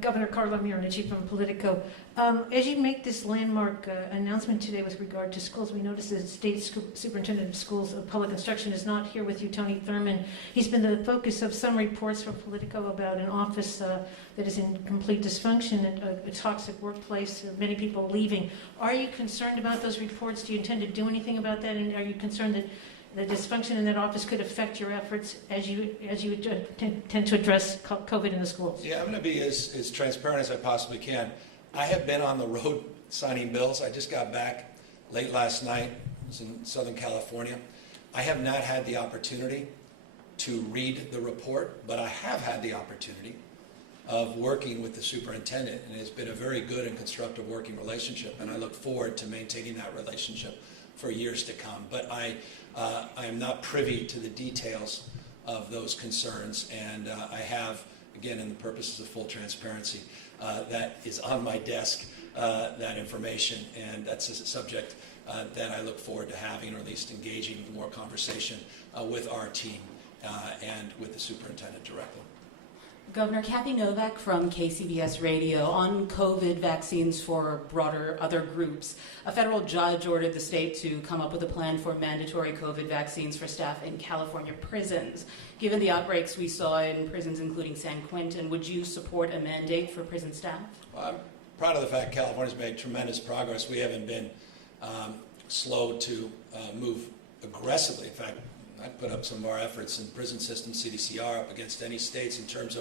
Governor Carla Mironicci from Politico. As you make this landmark announcement today with regard to schools, we notice that the State Superintendent of Schools of Public Instruction is not here with you, Tony Thurmond. He's been the focus of some reports from Politico about an office that is in complete dysfunction, a toxic workplace, many people leaving. Are you concerned about those reports? Do you intend to do anything about that? And are you concerned that the dysfunction in that office could affect your efforts as you tend to address COVID in the schools? Yeah, I'm going to be as transparent as I possibly can. I have been on the road signing bills. I just got back late last night. I was in Southern California. I have not had the opportunity to read the report, but I have had the opportunity of working with the superintendent, and it's been a very good and constructive working relationship, and I look forward to maintaining that relationship for years to come. But I am not privy to the details of those concerns, and I have, again, in the purposes of full transparency, that is on my desk, that information, and that's a subject that I look forward to having, or at least engaging in more conversation with our team and with the superintendent directly. Governor, Kathy Novak from KCBS Radio. On COVID vaccines for broader other groups, a federal judge ordered the state to come up with a plan for mandatory COVID vaccines for staff in California prisons. Given the outbreaks we saw in prisons including San Quentin, would you support a mandate for prison staff? Well, I'm proud of the fact California's made tremendous progress. We haven't been slow to move aggressively. In fact, I put up some of our efforts in prison system, CDCR, up against any states in terms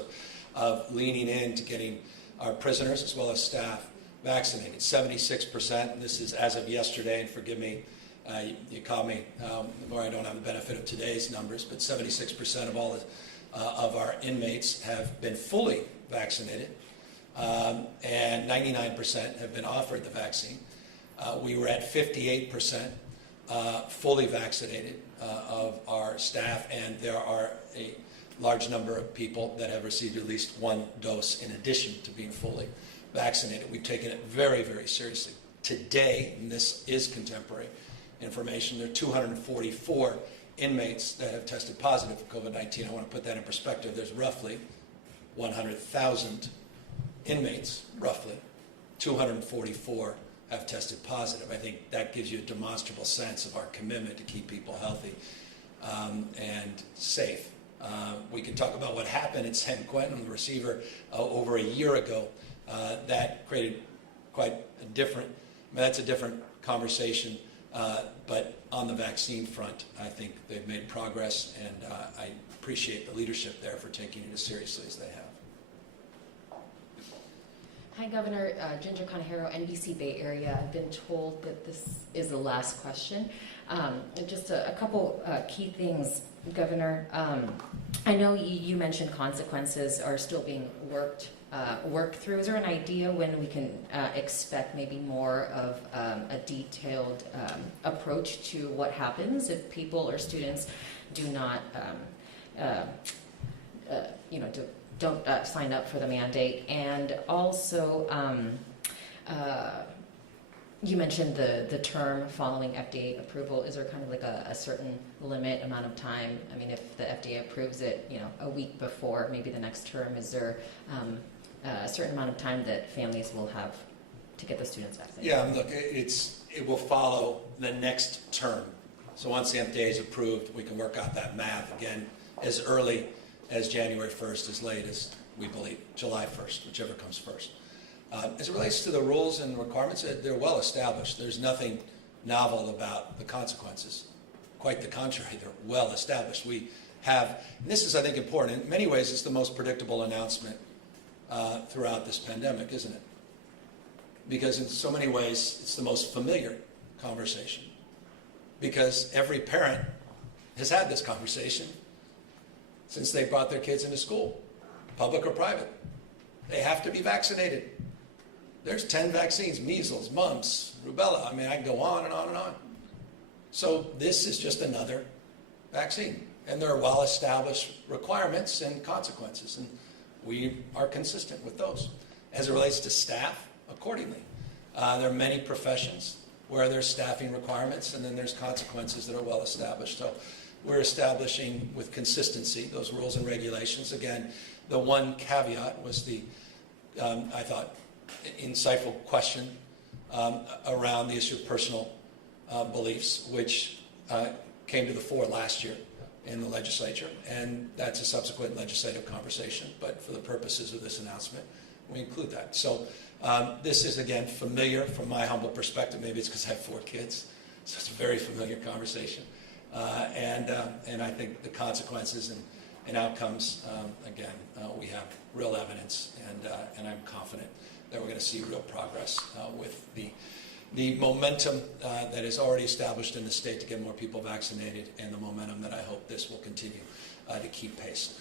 of leaning in to getting our prisoners as well as staff vaccinated. 76%, this is as of yesterday, and forgive me, you caught me, or I don't have the benefit of today's numbers, but 76% of all of our inmates have been fully vaccinated, and 99% have been offered the vaccine. We were at 58% fully vaccinated of our staff, and there are a large number of people that have received at least one dose in addition to being fully vaccinated. We've taken it very, very seriously. Today, and this is contemporary information, there are 244 inmates that have tested positive for COVID-19. I want to put that in perspective. There's roughly 100,000 inmates, roughly. 244 have tested positive. I think that gives you a demonstrable sense of our commitment to keep people healthy and safe. We can talk about what happened at San Quentin, the receiver, over a year ago. That created quite a different, that's a different conversation. But on the vaccine front, I think they've made progress, and I appreciate the leadership there for taking it as seriously as they have. Hi, Governor. Ginger Conejero, NBC Bay Area. I've been told that this is the last question. Just a couple key things, Governor. I know you mentioned consequences are still being worked through. Is there an idea when we can expect maybe more of a detailed approach to what happens if people or students do not, don't sign up for the mandate? And also, you mentioned the term following FDA approval. Is there kind of like a certain limit amount of time? I mean, if the FDA approves it, a week before maybe the next term, is there a certain amount of time that families will have to get the students vaccinated? Yeah, look, it will follow the next term. So once the FDA is approved, we can work out that math again as early as January 1st, as late as we believe July 1st, whichever comes first. As it relates to the rules and requirements, they're well established. There's nothing novel about the consequences. Quite the contrary, they're well established. We have, and this is, I think, important. In many ways, it's the most predictable announcement throughout this pandemic, isn't it? Because in so many ways, it's the most familiar conversation. Because every parent has had this conversation since they brought their kids into school, public or private. They have to be vaccinated. There's 10 vaccines: measles, mumps, rubella. I mean, I can go on and on and on. So this is just another vaccine. And there are well-established requirements and consequences, and we are consistent with those. As it relates to staff, accordingly. There are many professions where there's staffing requirements, and then there's consequences that are well-established. So we're establishing with consistency those rules and regulations. Again, the one caveat was the I thought, insightful question around the issue of personal beliefs, which came to the fore last year in the legislature, and that's a subsequent legislative conversation, but for the purposes of this announcement, we include that. So this is, again, familiar from my humble perspective. Maybe it's because I have 4 kids, so it's a very familiar conversation. And I think the consequences and outcomes, again, we have real evidence, and I'm confident that we're going to see real progress with the momentum that is already established in the state to get more people vaccinated, and the momentum that I hope this will continue to keep pace.